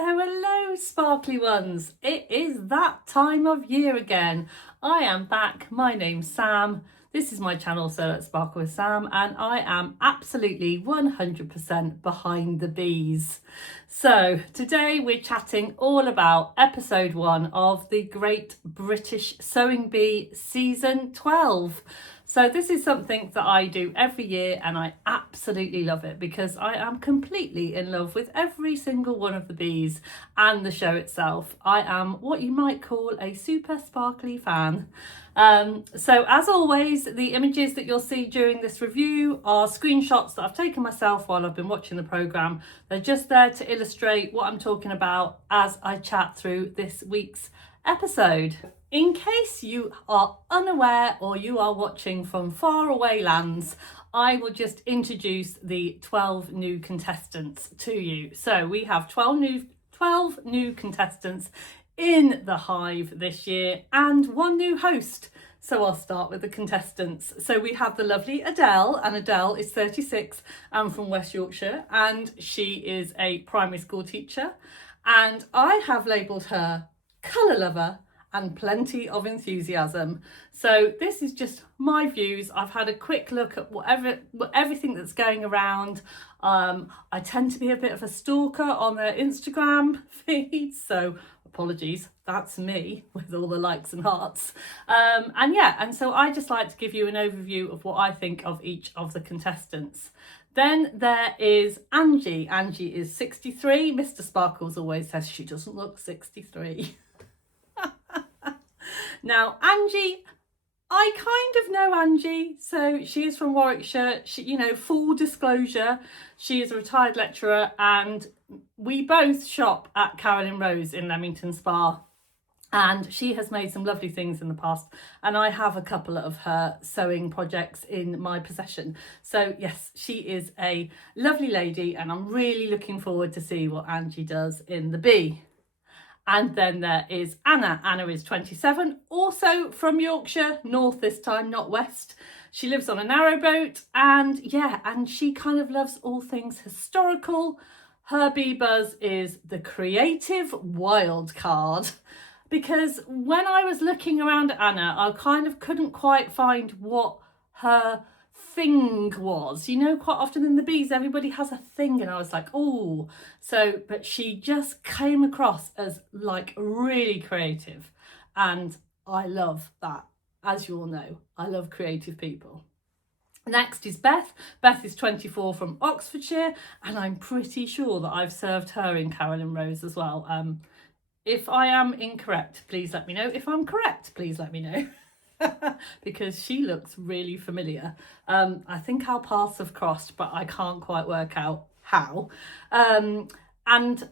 Hello, sparkly ones. It is that time of year again. I am back. My name's Sam. This is my channel, So Let's Sparkle with Sam, and I am absolutely 100% behind the bees. So today we're chatting all about episode 1 of the Great British Sewing Bee Season 12. So this is something that I do every year and I absolutely love it because I am completely in love with every single one of the bees and the show itself. I am what you might call a super sparkly fan. So as always, the images that you'll see during this review are screenshots that I've taken myself while I've been watching the programme. They're just there to illustrate what I'm talking about as I chat through this week's episode. In case you are unaware or you are watching from far away lands, I will just introduce the 12 new contestants to you. So we have 12 new contestants in the hive this year and one new host. So I'll start with the contestants. So we have the lovely Adele, and Adele is 36 and from West Yorkshire, and she is a primary school teacher. And I have labelled her colour lover and plenty of enthusiasm. So this is just my views. I've had a quick look at everything that's going around. I tend to be a bit of a stalker on their Instagram feed, so apologies, that's me with all the likes and hearts. And so I just like to give you an overview of what I think of each of the contestants. Then there is Angie. Angie is 63. Mr. Sparkles always says she doesn't look 63. Now, Angie, I kind of know Angie. So she is from Warwickshire. She, full disclosure, she is a retired lecturer and we both shop at Carolyn Rose in Leamington Spa. And she has made some lovely things in the past. And I have a couple of her sewing projects in my possession. So yes, she is a lovely lady and I'm really looking forward to see what Angie does in the bee. And then there is Anna. Anna is 27, also from Yorkshire, north this time, not west. She lives on a narrowboat and she kind of loves all things historical. Her bee buzz is the creative wild card. Because when I was looking around at Anna, I kind of couldn't quite find what her thing was. Quite often in the bees everybody has a thing and I was like, oh, but she just came across as like really creative and I love that. As you all know, I love creative people. Next is Beth. Beth is 24 from Oxfordshire and I'm pretty sure that I've served her in Carolyn Rose as well. If I am incorrect, please let me know. If I'm correct, please let me know. Because she looks really familiar. I think our paths have crossed, but I can't quite work out how. And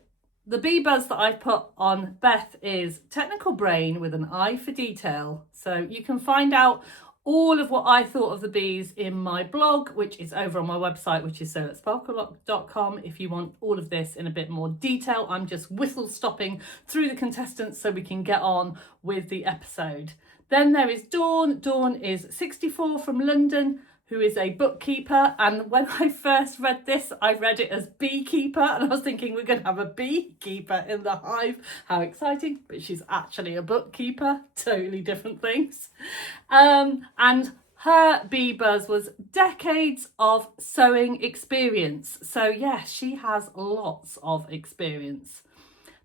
the bee buzz that I put on Beth is technical brain with an eye for detail. So you can find out all of what I thought of the bees in my blog, which is over on my website, which is soletsparkle.com. If you want all of this in a bit more detail, I'm just whistle stopping through the contestants so we can get on with the episode. Then there is Dawn. Dawn is 64 from London, who is a bookkeeper. And when I first read this, I read it as beekeeper. And I was thinking we're going to have a beekeeper in the hive. How exciting. But she's actually a bookkeeper. Totally different things. And her bee buzz was decades of sewing experience. So yeah, she has lots of experience.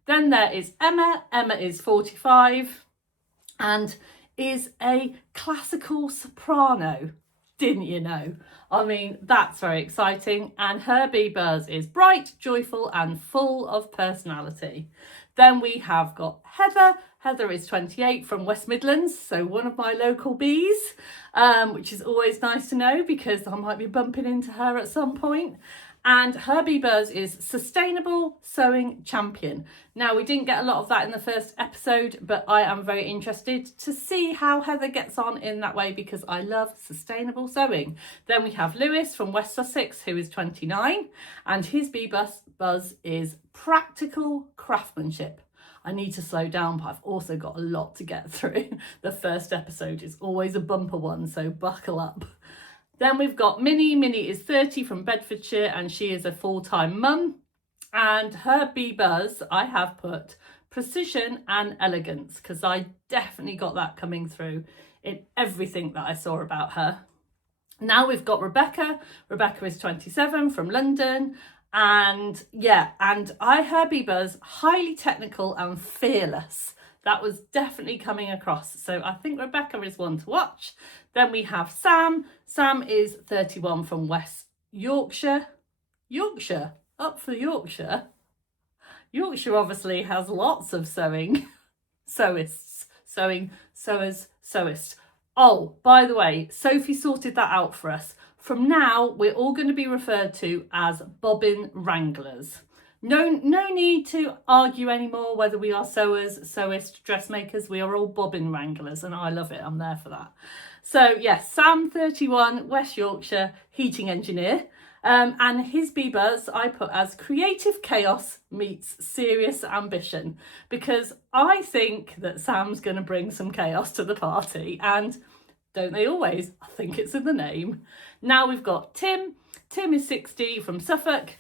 Then there is Emma. Emma is 45 and is a classical soprano. Didn't you know? I mean, that's very exciting. And her bee buzz is bright, joyful and full of personality. Then we have got Heather. Heather is 28 from West Midlands, so one of my local bees, which is always nice to know because I might be bumping into her at some point. And her bee buzz is Sustainable Sewing Champion. Now, we didn't get a lot of that in the first episode, but I am very interested to see how Heather gets on in that way because I love sustainable sewing. Then we have Lewis from West Sussex, who is 29, and his bee buzz is Practical Craftsmanship. I need to slow down, but I've also got a lot to get through. The first episode is always a bumper one, so buckle up. Then we've got Minnie. Minnie is 30 from Bedfordshire and she is a full-time mum. And her bee buzz, I have put precision and elegance, because I definitely got that coming through in everything that I saw about her. Now we've got Rebecca. Rebecca is 27 from London. And yeah, and her bee buzz, highly technical and fearless. That was definitely coming across. So I think Rebecca is one to watch. Then we have Sam. Sam is 31 from West Yorkshire. Yorkshire, up for Yorkshire. Yorkshire obviously has lots of sewing. Sewists. Oh, by the way, Sophie sorted that out for us. From now, we're all going to be referred to as bobbin wranglers. No need to argue anymore whether we are sewers, sewist, dressmakers. We are all bobbin wranglers, and I love it. I'm there for that. So yes, Sam, 31, West Yorkshire, heating engineer. And his bee buzz I put as creative chaos meets serious ambition, because I think that Sam's going to bring some chaos to the party, and don't they always? I think it's in the name. Now we've got Tim. Tim is 60 from Suffolk,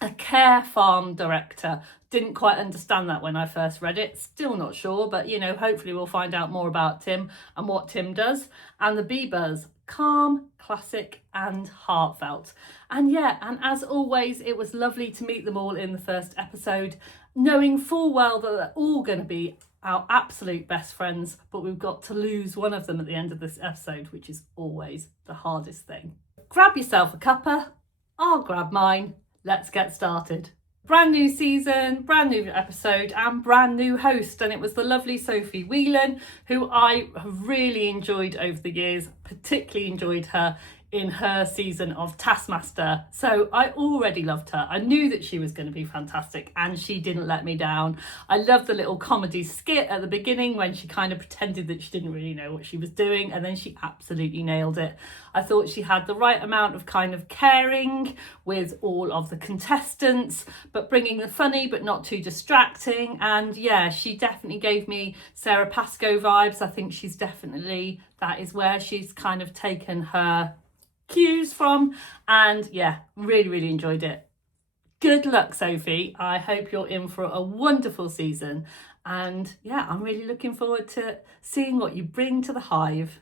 a care farm director. Didn't quite understand that when I first read it. Still not sure, but you know, hopefully we'll find out more about Tim and what Tim does. And the bee buzz, calm, classic and heartfelt. And yeah, and as always, it was lovely to meet them all in the first episode, knowing full well that they're all going to be our absolute best friends, but we've got to lose one of them at the end of this episode, which is always the hardest thing. Grab yourself a cuppa. I'll grab mine. Let's get started. Brand new season, brand new episode and brand new host, and it was the lovely Sophie Whelan, who I have really enjoyed over the years, particularly enjoyed her in her season of Taskmaster. So I already loved her. I knew that she was going to be fantastic, and she didn't let me down. I loved the little comedy skit at the beginning when she kind of pretended that she didn't really know what she was doing, and then she absolutely nailed it. I thought she had the right amount of kind of caring with all of the contestants, but bringing the funny but not too distracting. And yeah, she definitely gave me Sarah Pascoe vibes. I think she's definitely, that is where she's kind of taken her cues from, and yeah, really enjoyed it. Good luck, Sophie. I hope you're in for a wonderful season, and yeah, I'm really looking forward to seeing what you bring to the hive.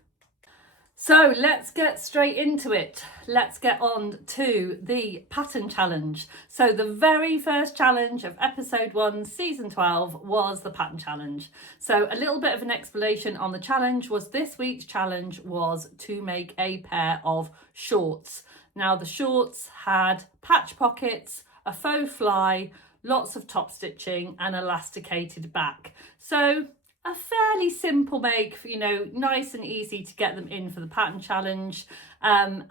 So let's get straight into it. Let's get on to the pattern challenge. So the very first challenge of episode 1, season 12 was the pattern challenge. So a little bit of an explanation on the challenge was this week's challenge was to make a pair of shorts. Now the shorts had patch pockets, a faux fly, lots of top stitching and elasticated back. So a fairly simple make, you know, nice and easy to get them in for the pattern challenge. And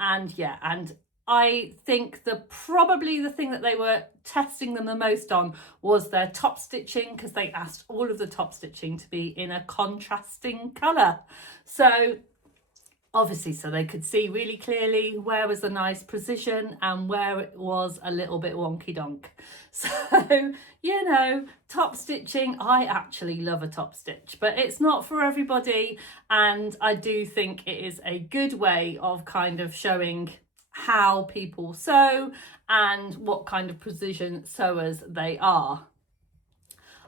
I think probably the thing that they were testing them the most on was their top stitching, because they asked all of the top stitching to be in a contrasting colour. So obviously, so they could see really clearly where was the nice precision and where it was a little bit wonky donk. So, you know, top stitching, I actually love a top stitch, but it's not for everybody. And I do think it is a good way of kind of showing how people sew and what kind of precision sewers they are.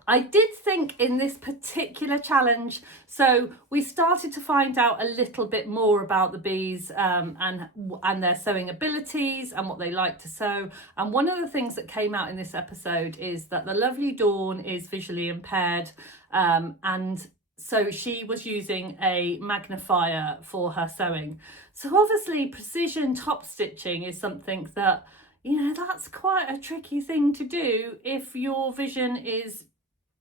I did think in this particular challenge, so we started to find out a little bit more about the bees and their sewing abilities and what they like to sew. And one of the things that came out in this episode is that the lovely Dawn is visually impaired, and so she was using a magnifier for her sewing. So obviously precision top stitching is something that, you know, that's quite a tricky thing to do if your vision is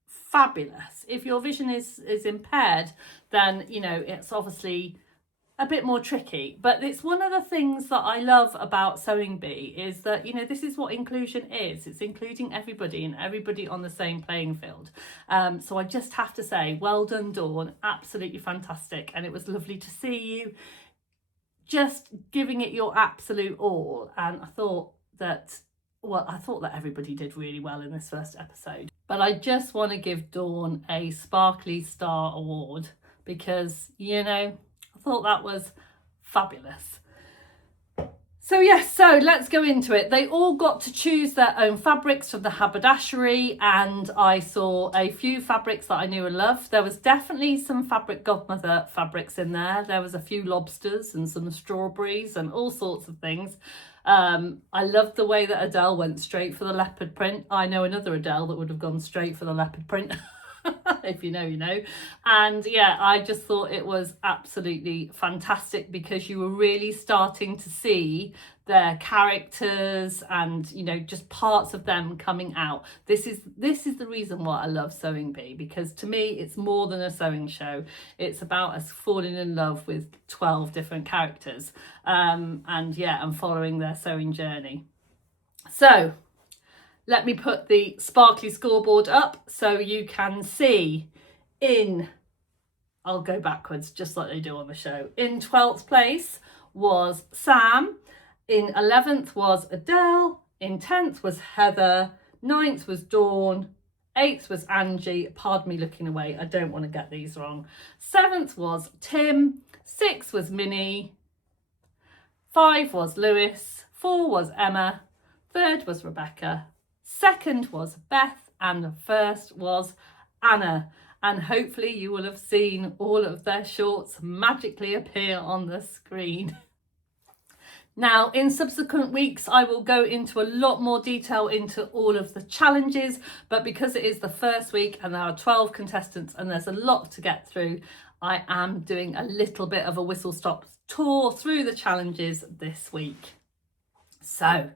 fabulous. If your vision is impaired, then, you know, it's obviously a bit more tricky. But it's one of the things that I love about Sewing Bee is that, you know, this is what inclusion is. It's including everybody and everybody on the same playing field. So I just have to say, well done, Dawn. Absolutely fantastic. And it was lovely to see you just giving it your absolute all. And I thought that everybody did really well in this first episode. But I just want to give Dawn a Sparkly Star Award because, you know, I thought that was fabulous. So yes, so let's go into it. They all got to choose their own fabrics from the haberdashery, and I saw a few fabrics that I knew and loved. There was definitely some Fabric Godmother fabrics in there. There was a few lobsters and some strawberries and all sorts of things. I loved the way that Adele went straight for the leopard print. I know another Adele that would have gone straight for the leopard print. If you know, you know. And yeah, I just thought it was absolutely fantastic because you were really starting to see their characters and, you know, just parts of them coming out. This is the reason why I love Sewing Bee, because to me it's more than a sewing show. It's about us falling in love with 12 different characters, and yeah, and following their sewing journey. So let me put the sparkly scoreboard up so you can see. I'll go backwards just like they do on the show. In 12th place was Sam. In 11th was Adele. In 10th was Heather. 9th was Dawn. 8th was Angie. Pardon me looking away, I don't want to get these wrong. 7th was Tim. 6th was Minnie. 5 was Lewis. 4 was Emma. 3rd was Rebecca. 2nd was Beth, and the 1st was Anna. And hopefully you will have seen all of their shorts magically appear on the screen. Now, in subsequent weeks, I will go into a lot more detail into all of the challenges, but because it is the first week and there are 12 contestants and there's a lot to get through, I am doing a little bit of a whistle-stop tour through the challenges this week. So,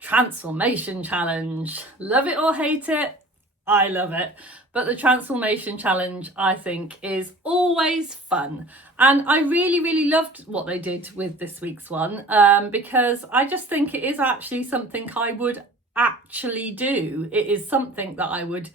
transformation challenge. Love it or hate it? I love it. But the transformation challenge, I think, is always fun. And I really, really loved what they did with this week's one, because I just think it is actually something I would actually do. It is something that I would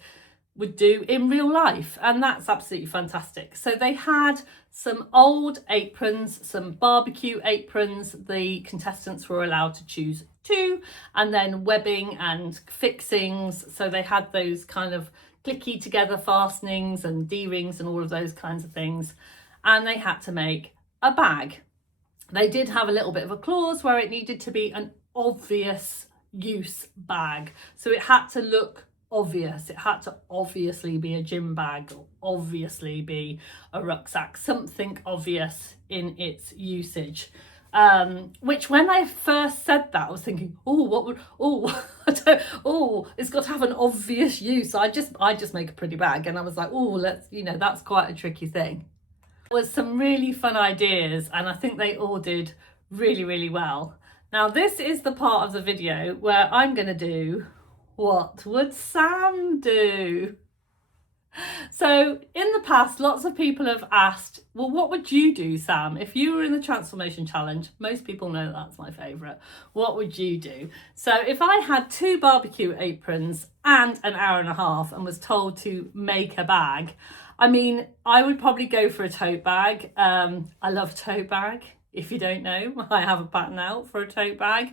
do in real life, and that's absolutely fantastic. So they had some old aprons, some barbecue aprons. The contestants were allowed to choose 2, and then webbing and fixings. So they had those kind of clicky together fastenings and D-rings and all of those kinds of things, and they had to make a bag. They did have a little bit of a clause where it needed to be an obvious use bag, so it had to look obvious. It had to obviously be a gym bag, or obviously be a rucksack, something obvious in its usage. Which when I first said that, I was thinking, it's got to have an obvious use. I just make a pretty bag, and I was like, that's quite a tricky thing. There was some really fun ideas, and I think they all did really, really well. Now this is the part of the video where I'm going to do what would Sam do? So in the past, lots of people have asked, well, what would you do, Sam, if you were in the transformation challenge? Most people know that's my favourite. What would you do? So if I had 2 barbecue aprons and an hour and a half and was told to make a bag, I mean, I would probably go for a tote bag. I love tote bag. If you don't know, I have a pattern out for a tote bag.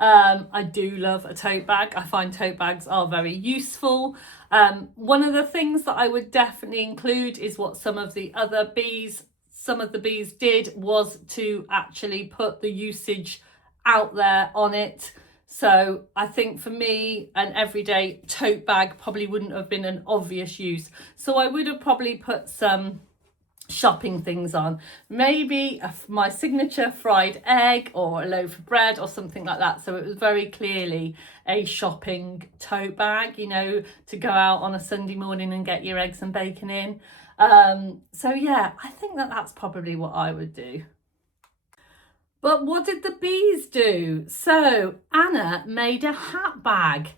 I do love a tote bag. I find tote bags are very useful. One of the things that I would definitely include is what some of the bees did was to actually put the usage out there on it. So I think for me, an everyday tote bag probably wouldn't have been an obvious use. So I would have probably put some shopping things on, maybe my signature fried egg or a loaf of bread or something like that. So it was very clearly a shopping tote bag, you know, to go out on a Sunday morning and get your eggs and bacon in. So yeah, I think that's probably what I would do. But what did the bees do? So Anna made a hat bag.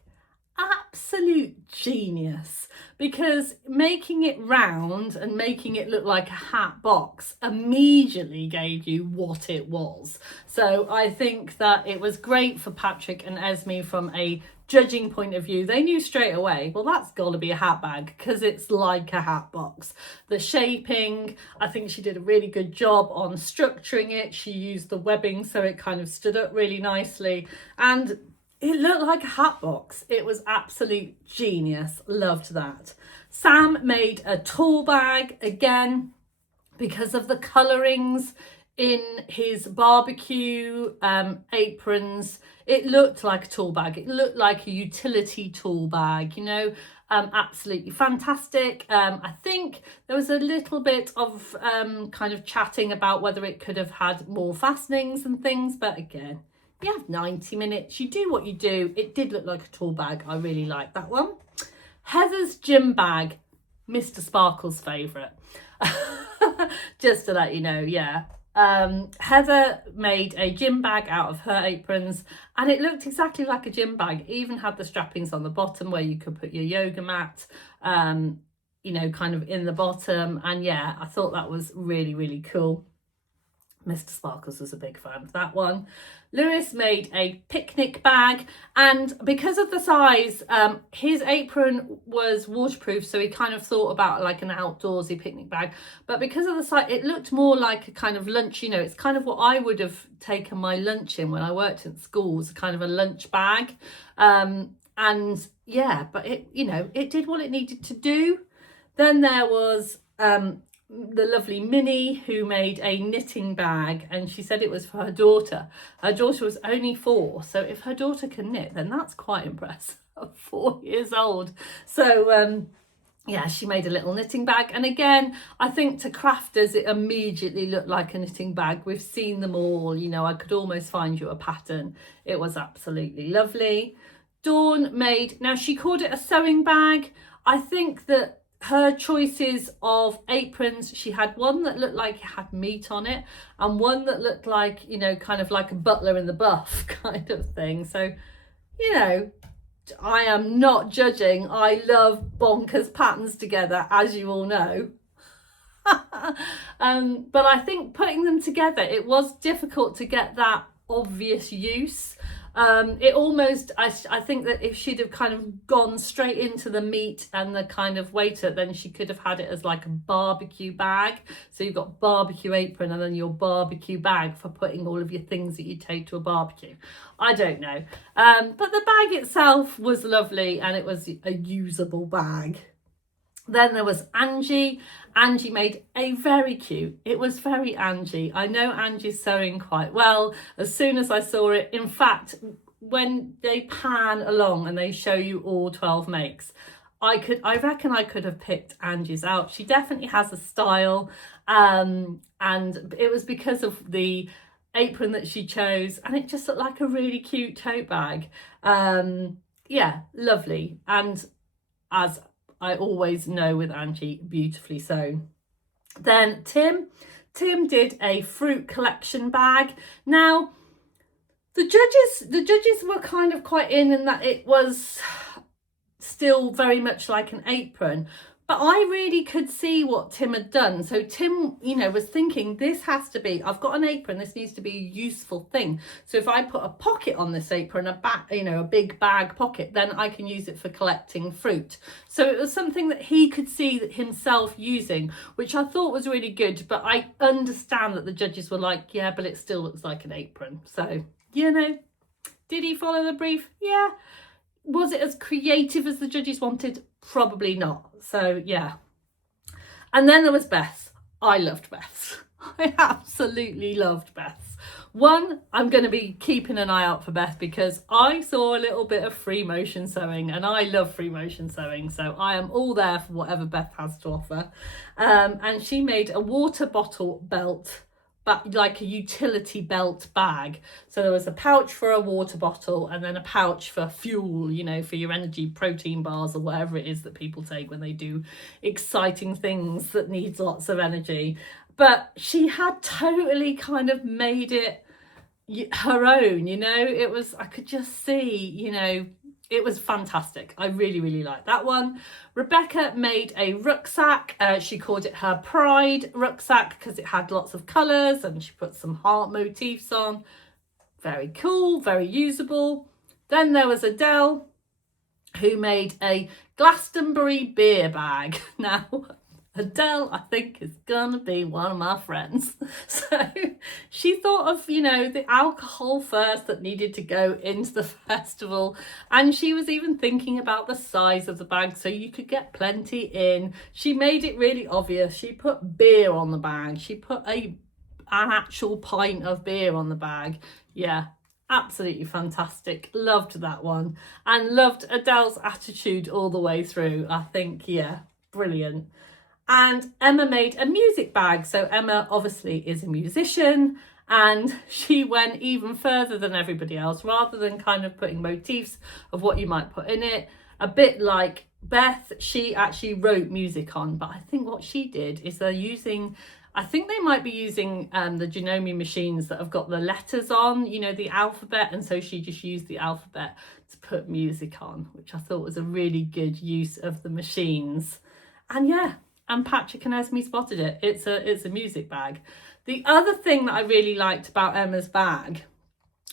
Absolute genius, because making it round and making it look like a hat box immediately gave you what it was. So I think that it was great for Patrick and Esme from a judging point of view. They knew straight away, well, that's got to be a hat bag because it's like a hat box. The shaping, I think she did a really good job on structuring it. She used the webbing so it kind of stood up really nicely, and it looked like a hat box. It was absolute genius. Loved that. Sam made a tall bag, again, because of the colourings. in his barbecue aprons. It looked like a tool bag. It looked like a utility tool bag, you know. Absolutely fantastic. I think there was a little bit of kind of chatting about whether it could have had more fastenings and things, but again, you have 90 minutes, you do what you do. It did look like a tool bag. I really like that one. Heather's gym bag, Mr. Sparkle's favourite. Just to let you know, yeah. Heather made a gym bag out of her aprons, and it looked exactly like a gym bag. It even had the strappings on the bottom where you could put your yoga mat, you know, kind of in the bottom. And yeah, I thought that was really, really cool. Mr. Sparkles was a big fan of that one. Lewis made a picnic bag, and because of the size, his apron was waterproof, so he kind of thought about like an outdoorsy picnic bag, but because of the size, it looked more like a kind of lunch, you know, it's kind of what I would have taken my lunch in when I worked in schools, kind of a lunch bag. And yeah, but it, you know, it did what it needed to do. Then there was the lovely Minnie, who made a knitting bag, and she said it was for her daughter. Her daughter was only 4, so if her daughter can knit, then that's quite impressive. 4 years old. So yeah, she made a little knitting bag, and again, I think to crafters it immediately looked like a knitting bag. We've seen them all, you know, I could almost find you a pattern. It was absolutely lovely. Dawn made, now she called it a sewing bag. I think that her choices of aprons, she had one that looked like it had meat on it, and one that looked like, you know, kind of like a Butler in the Buff kind of thing. So, you know, I am not judging. I love bonkers patterns together, as you all know. But I think putting them together, it was difficult to get that obvious use. It almost, I think that if she'd have kind of gone straight into the meat and the kind of waiter, then she could have had it as like a barbecue bag. So you've got barbecue apron and then your barbecue bag for putting all of your things that you take to a barbecue. I don't know. But the bag itself was lovely, and it was a usable bag. Then there was Angie. Angie made a very cute, it was very Angie. I know Angie's sewing quite well. As soon as I saw it, in fact, when they pan along and they show you all 12 makes, I reckon I could have picked Angie's out. She definitely has a style, and it was because of the apron that she chose, and it just looked like a really cute tote bag. Yeah, lovely. And as I always know with Angie, beautifully sewn. Then Tim did a fruit collection bag. Now, the judges were kind of quite in that it was still very much like an apron, but I really could see what Tim had done. So Tim, you know, was thinking, this has to be, I've got an apron, this needs to be a useful thing. So if I put a pocket on this apron, a big bag pocket, then I can use it for collecting fruit. So it was something that he could see himself using, which I thought was really good. But I understand that the judges were like, yeah, but it still looks like an apron. So, you know, did he follow the brief? Yeah. Was it as creative as the judges wanted? Probably not. So yeah. And then there was Beth's. I loved Beth's. I absolutely loved Beth's. One, I'm going to be keeping an eye out for Beth, because I saw a little bit of free motion sewing, and I love free motion sewing, so I am all there for whatever Beth has to offer. And she made a water bottle belt, but like a utility belt bag. So there was a pouch for a water bottle, and then a pouch for fuel, you know, for your energy protein bars or whatever it is that people take when they do exciting things that needs lots of energy. But she had totally kind of made it her own, you know. It was, I could just see, you know, it was fantastic. I really, really liked that one. Rebecca made a rucksack. She called it her Pride rucksack because it had lots of colours, and she put some heart motifs on. Very cool, very usable. Then there was Adele, who made a Glastonbury beer bag. Now, Adele, I think, is gonna be one of my friends. So she thought of, you know, the alcohol first that needed to go into the festival. And she was even thinking about the size of the bag so you could get plenty in. She made it really obvious. She put beer on the bag. She put a an actual pint of beer on the bag. Yeah, absolutely fantastic. Loved that one, and loved Adele's attitude all the way through. I think, yeah, brilliant. And Emma made a music bag. So Emma obviously is a musician, and she went even further than everybody else. Rather than kind of putting motifs of what you might put in it, a bit like Beth, she actually wrote music on. But I think what she did is they're using, I think they might be using the Genome machines that have got the letters on, you know, the alphabet. And so she just used the alphabet to put music on, which I thought was a really good use of the machines. And yeah, and Patrick and Esme spotted it. It's a music bag. The other thing that I really liked about Emma's bag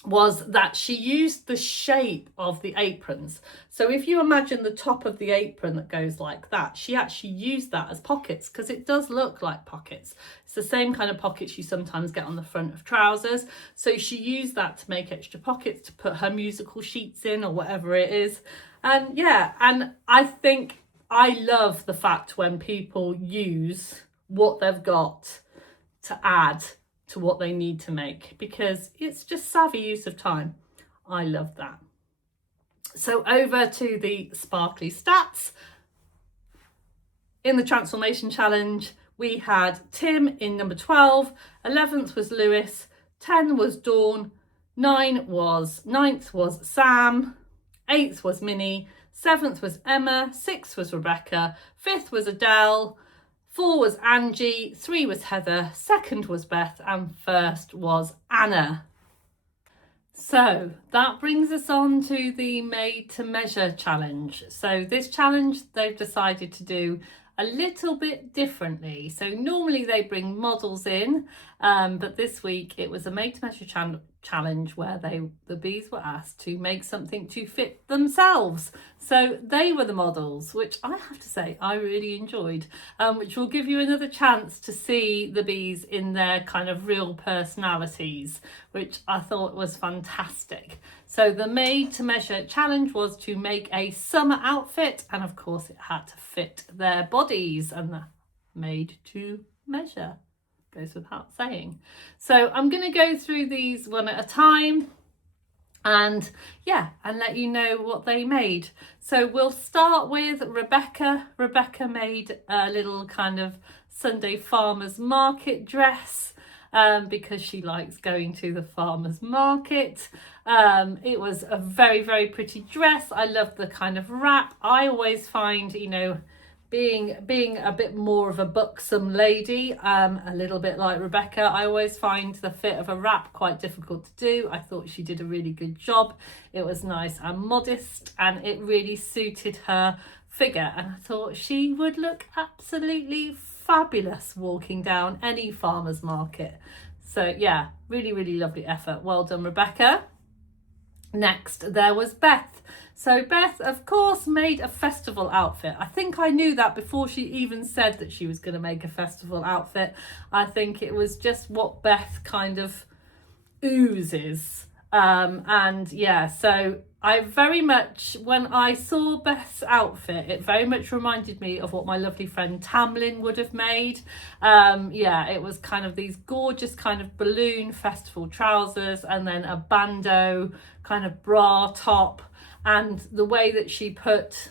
was that she used the shape of the aprons. So if you imagine the top of the apron that goes like that, she actually used that as pockets, because it does look like pockets. It's the same kind of pockets you sometimes get on the front of trousers. So she used that to make extra pockets to put her musical sheets in or whatever it is. And yeah, and I think I love the fact when people use what they've got to add to what they need to make, because it's just savvy use of time. I love that. So over to the sparkly stats. In the transformation challenge, we had Tim in number 12, 11th was Lewis, 10 was Dawn, 9th was Sam, 8th was Minnie, 7th was Emma, 6th was Rebecca, 5th was Adele, 4 was Angie, 3 was Heather, 2nd was Beth, and 1st was Anna. So that brings us on to the made to measure challenge. So this challenge they've decided to do a little bit differently. So normally they bring models in, but this week it was a made to measure challenge where the bees were asked to make something to fit themselves. So they were the models, which I have to say I really enjoyed, which will give you another chance to see the bees in their kind of real personalities, which I thought was fantastic. So the made to measure challenge was to make a summer outfit, and of course it had to fit their bodies, and the made to measure goes without saying. So I'm going to go through these one at a time and yeah, and let you know what they made. So we'll start with Rebecca. Rebecca made a little kind of Sunday farmers market dress because she likes going to the farmers market. It was a very, very pretty dress. I love the kind of wrap. I always find, you know, being a bit more of a buxom lady, a little bit like Rebecca, I always find the fit of a wrap quite difficult to do. I thought she did a really good job. It was nice and modest, and it really suited her figure, and I thought she would look absolutely fabulous walking down any farmer's market. So yeah, really, really lovely effort. Well done, Rebecca. Next, there was Beth. So Beth, of course, made a festival outfit. I think I knew that before she even said that she was going to make a festival outfit. I think it was just what Beth kind of oozes. And yeah, so I very much, when I saw Beth's outfit, it very much reminded me of what my lovely friend Tamlin would have made. Yeah, it was kind of these gorgeous kind of balloon festival trousers, and then a bandeau kind of bra top, and the way that she put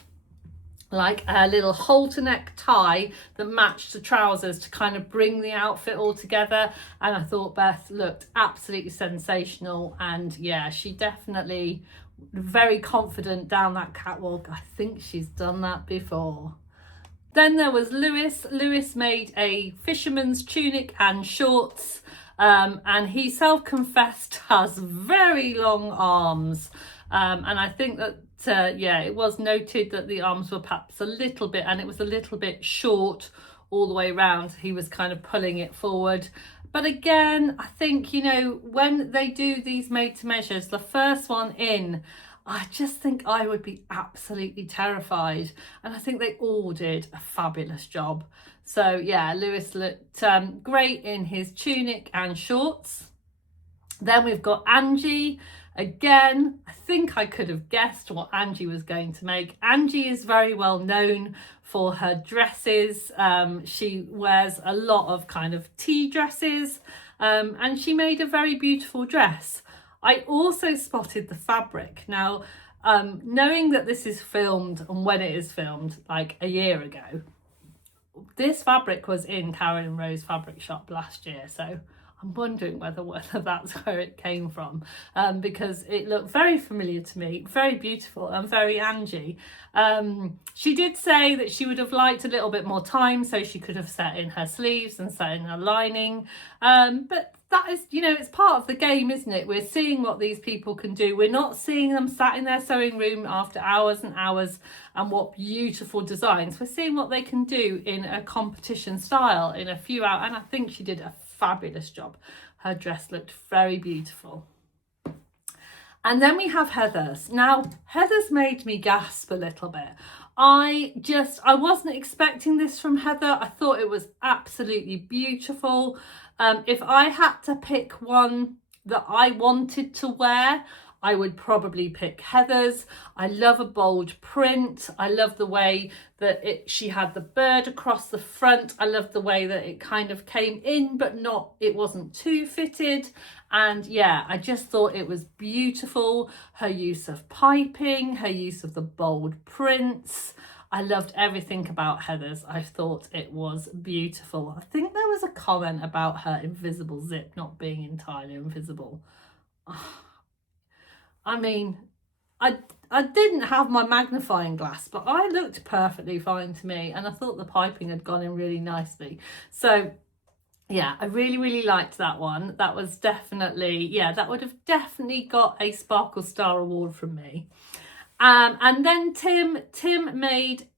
like a little halter neck tie that matched the trousers to kind of bring the outfit all together. And I thought Beth looked absolutely sensational, and yeah, she definitely very confident down that catwalk. I think she's done that before. Then there was Lewis. Lewis made a fisherman's tunic and shorts, and he self-confessed has very long arms, and I think that yeah, it was noted that the arms were perhaps a little bit, and it was a little bit short all the way around. He was kind of pulling it forward. But again, I think, you know, when they do these made to measures, the first one in, I just think I would be absolutely terrified. And I think they all did a fabulous job. So yeah, Lewis looked great in his tunic and shorts. Then we've got Angie. Again, I think I could have guessed what Angie was going to make. Angie is very well known for her dresses. She wears a lot of kind of tea dresses, and she made a very beautiful dress. I also spotted the fabric. Now, knowing that this is filmed and when it is filmed, like a year ago, this fabric was in Carolyn Rose fabric shop last year, so I'm wondering whether that's where it came from, because it looked very familiar to me, very beautiful and very Angie. She did say that she would have liked a little bit more time so she could have set in her sleeves and set in her lining, but that is, you know, it's part of the game, isn't it? We're seeing what these people can do. We're not seeing them sat in their sewing room after hours and hours and what beautiful designs. We're seeing what they can do in a competition style in a few hours, and I think she did a fabulous job. Her dress looked very beautiful. And then we have Heather's. Now, Heather's made me gasp a little bit. I wasn't expecting this from Heather. I thought it was absolutely beautiful. If I had to pick one that I wanted to wear, I would probably pick Heather's. I love a bold print. I love the way that she had the bird across the front. I love the way that it kind of came in, but it wasn't too fitted. And yeah, I just thought it was beautiful. Her use of piping, her use of the bold prints. I loved everything about Heather's. I thought it was beautiful. I think there was a comment about her invisible zip not being entirely invisible. I mean, I didn't have my magnifying glass, but I looked perfectly fine to me, and I thought the piping had gone in really nicely. So yeah, I really, really liked that one. That was definitely, yeah, that would have definitely got a Sparkle Star award from me. And then Tim made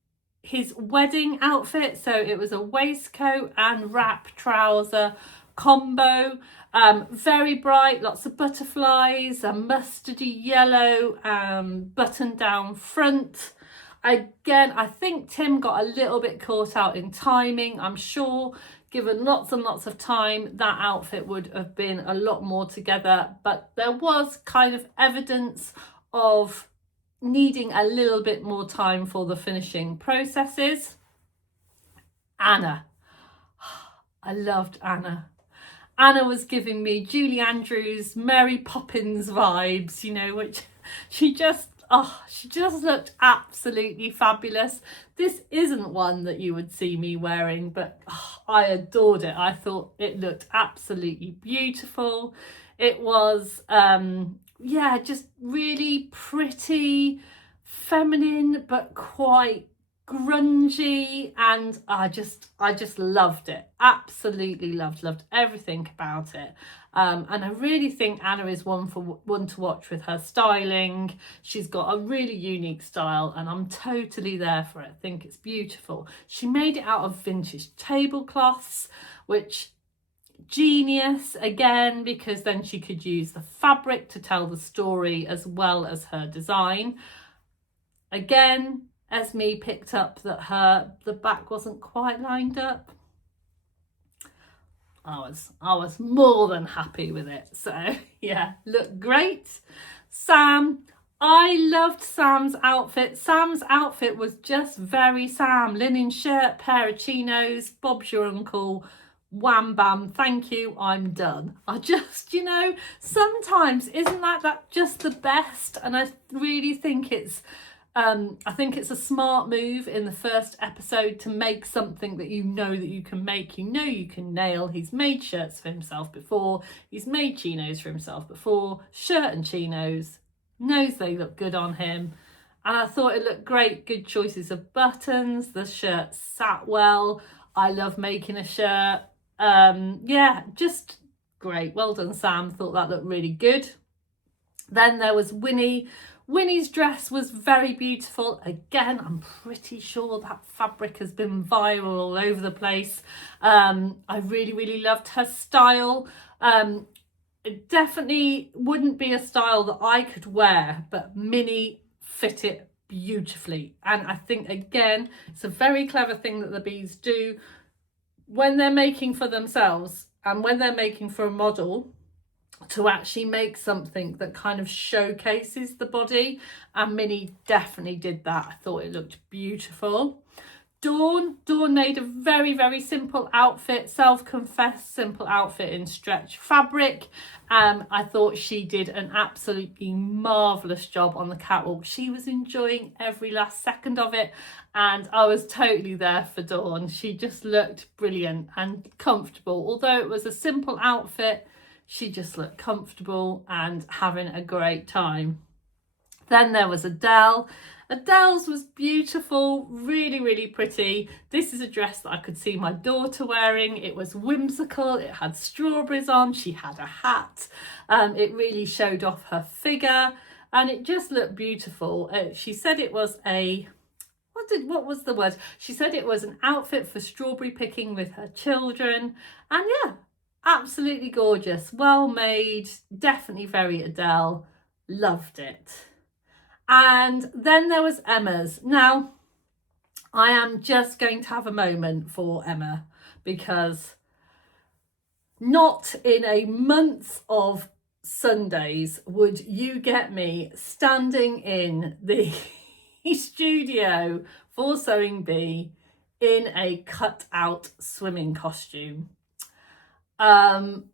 his wedding outfit. So it was a waistcoat and wrap trouser combo. Very bright, lots of butterflies, a mustardy yellow button down front. Again, I think Tim got a little bit caught out in timing. I'm sure given lots and lots of time, that outfit would have been a lot more together, but there was kind of evidence of needing a little bit more time for the finishing processes. Anna. I loved Anna. Anna was giving me Julie Andrews, Mary Poppins vibes, you know, which she just looked absolutely fabulous. This isn't one that you would see me wearing, but I adored it. I thought it looked absolutely beautiful. It was, yeah, just really pretty, feminine, but quite grungy, and I just loved it. Absolutely loved everything about it. And I really think Anna is one to watch with her styling. She's got a really unique style, and I'm totally there for it. I think it's beautiful. She made it out of vintage tablecloths, which genius again, because then she could use the fabric to tell the story as well as her design. Again, Esme picked up that the back wasn't quite lined up. I was more than happy with it. So yeah, looked great. Sam, I loved Sam's outfit. Sam's outfit was just very Sam. Linen shirt, pair of chinos, Bob's your uncle, wham bam, thank you, I'm done. I just, you know, sometimes isn't that just the best? And I really think it's a smart move in the first episode to make something that you know that you can make, you know you can nail. He's made shirts for himself before, he's made chinos for himself before, shirt and chinos, knows they look good on him. And I thought it looked great, good choices of buttons, the shirt sat well. I love making a shirt. Yeah, just great. Well done, Sam. Thought that looked really good. Then there was Winnie. Winnie's dress was very beautiful. Again, I'm pretty sure that fabric has been viral all over the place. I really loved her style. It definitely wouldn't be a style that I could wear, but Minnie fit it beautifully. And I think, again, it's a very clever thing that the bees do when they're making for themselves and when they're making for a model. to actually make something that kind of showcases the body, and Minnie definitely did that. I thought it looked beautiful. Dawn made a very simple outfit, self-confessed simple outfit in stretch fabric. I thought she did an absolutely marvellous job on the catwalk. She was enjoying every last second of it, and I was totally there for Dawn. She just looked brilliant and comfortable. Although it was a simple outfit, she just looked comfortable and having a great time. Then there was Adele. Adele's was beautiful, really pretty. This is a dress that I could see my daughter wearing. It was whimsical, it had strawberries on, she had a hat. It really showed off her figure and it just looked beautiful. She said it was a, what was the word? She said it was an outfit for strawberry picking with her children. And yeah, absolutely gorgeous, well made, definitely very Adele, loved it. And then there was Emma's. Now, I am just going to have a moment for Emma, because not in a month of Sundays would you get me standing in the studio for Sewing Bee in a cut out swimming costume.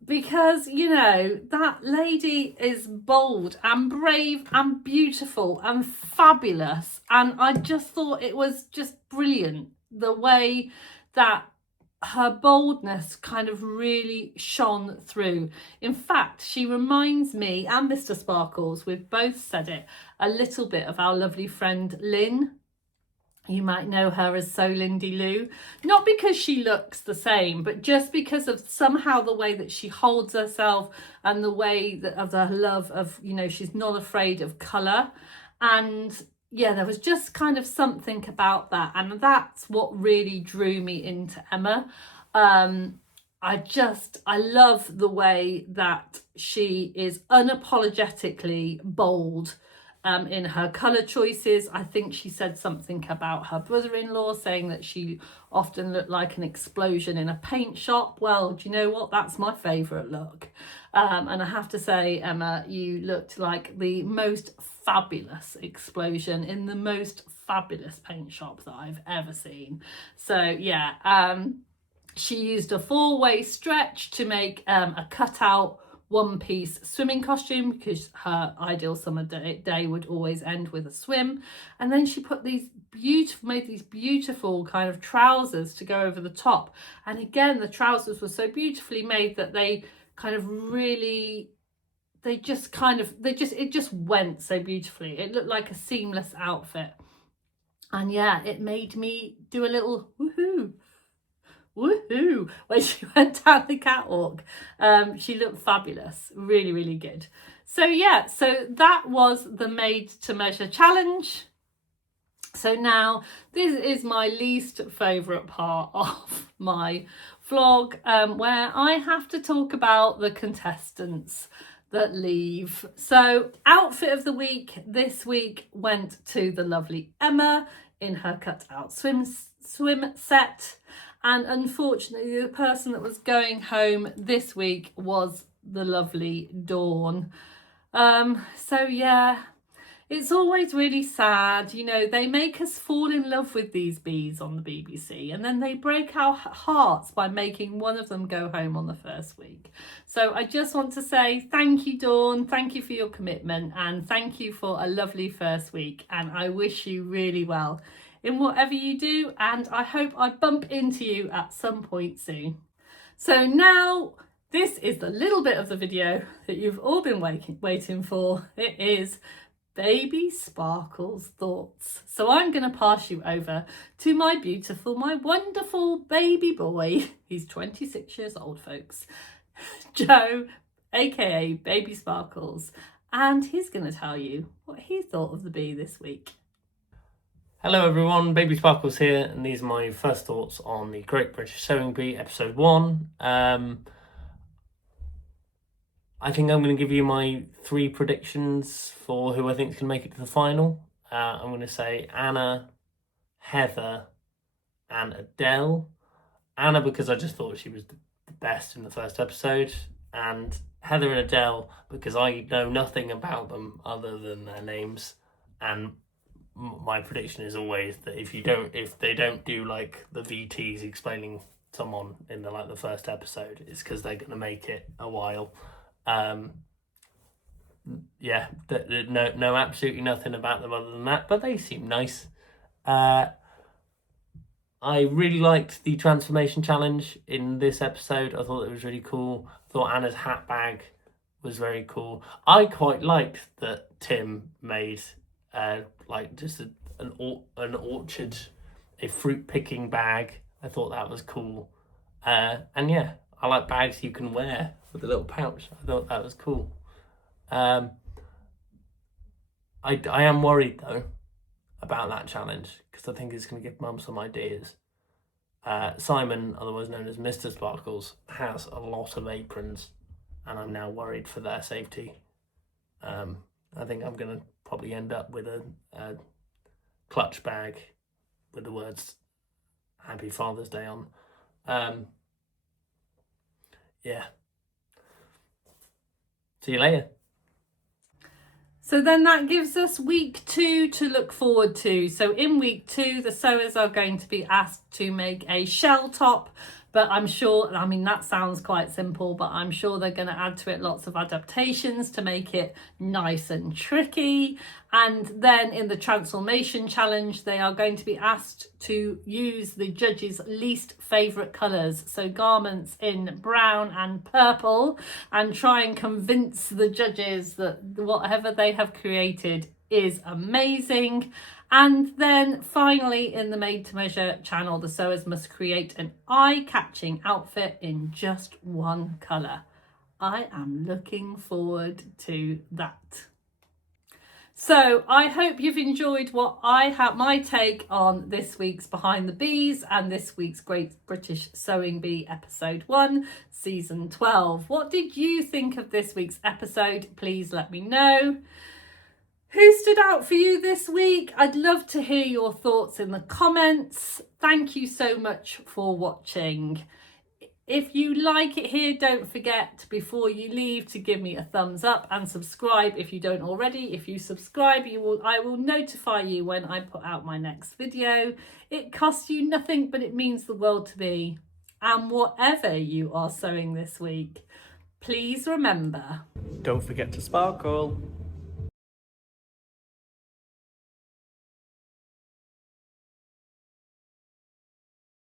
Because, you know, that lady is bold and brave and beautiful and fabulous, and I just thought it was just brilliant the way that her boldness kind of really shone through. In fact, she reminds me and Mr. Sparkles, we've both said it, a little bit of our lovely friend Lynn. You might know her as So Lindy Lou, not because she looks the same, but just because of somehow the way that she holds herself and the way that of her love of, you know, she's not afraid of colour. And yeah, there was just kind of something about that. And that's what really drew me into Emma. I love the way that she is unapologetically bold in her colour choices. I think she said something about her brother-in-law, saying that she often looked like an explosion in a paint shop. Well, do you know what? That's my favourite look. And I have to say, Emma, you looked like the most fabulous explosion in the most fabulous paint shop that I've ever seen. So yeah, she used a 4-way stretch to make a cutout one-piece swimming costume, because her ideal summer day would always end with a swim. And then she put made these beautiful kind of trousers to go over the top. And again, the trousers were so beautifully made that they kind of really, it just went so beautifully. It looked like a seamless outfit. And yeah, it made me do a little woohoo when she went down the catwalk. She looked fabulous, really good. So yeah, so that was the made to measure challenge. So now this is my least favourite part of my vlog, where I have to talk about the contestants that leave. So outfit of the week this week went to the lovely Emma in her cut out swim set. And unfortunately, the person that was going home this week was the lovely Dawn. So yeah, it's always really sad. You know, they make us fall in love with these bees on the BBC, and then they break our hearts by making one of them go home on the first week. So I just want to say thank you, Dawn. Thank you for your commitment, and thank you for a lovely first week. And I wish you really well in whatever you do, and I hope I bump into you at some point soon. So now, this is the little bit of the video that you've all been waiting for. It is Baby Sparkle's thoughts. So I'm going to pass you over to my wonderful baby boy. He's 26 years old, folks. Joe, aka Baby Sparkles, and he's going to tell you what he thought of the bee this week. Hello everyone, Baby Sparkles here, and these are my first thoughts on the Great British Sewing Bee episode 1. I think I'm going to give you my 3 predictions for who I think is going to make it to the final. I'm going to say Anna, Heather and Adele. Anna because I just thought she was the best in the first episode, and Heather and Adele, because I know nothing about them other than their names, and my prediction is always that if they don't do like the VTs explaining someone in the first episode, it's because they're gonna make it a while. Yeah, no, absolutely nothing about them other than that, but they seem nice. I really liked the transformation challenge in this episode. I thought it was really cool. I thought Anna's hat bag was very cool. I quite liked that Tim made just an orchard, a fruit picking bag. I thought that was cool. And yeah, I like bags you can wear with a little pouch. I thought that was cool. I am worried though about that challenge because I think it's going to give Mum some ideas. Simon, otherwise known as Mr. Sparkles, has a lot of aprons, and I'm now worried for their safety. I think I'm going to probably end up with a clutch bag with the words Happy Father's Day on. Yeah. See you later. So then that gives us week 2 to look forward to. So in week 2, the sewers are going to be asked to make a shell top, but I'm sure, I mean, that sounds quite simple, but I'm sure they're going to add to it lots of adaptations to make it nice and tricky. And then in the transformation challenge, they are going to be asked to use the judges' least favourite colours, so garments in brown and purple, and try and convince the judges that whatever they have created is amazing. And then finally, in the Made to Measure channel, the sewers must create an eye-catching outfit in just one colour. I am looking forward to that. So I hope you've enjoyed what my take on this week's Behind the Bees and this week's Great British Sewing Bee episode 1, season 12. What did you think of this week's episode? Please let me know. Who stood out for you this week? I'd love to hear your thoughts in the comments. Thank you so much for watching. If you like it here, don't forget before you leave to give me a thumbs up and subscribe if you don't already. If you subscribe, I will notify you when I put out my next video. It costs you nothing, but it means the world to me. And whatever you are sewing this week, please remember, Don't forget to sparkle.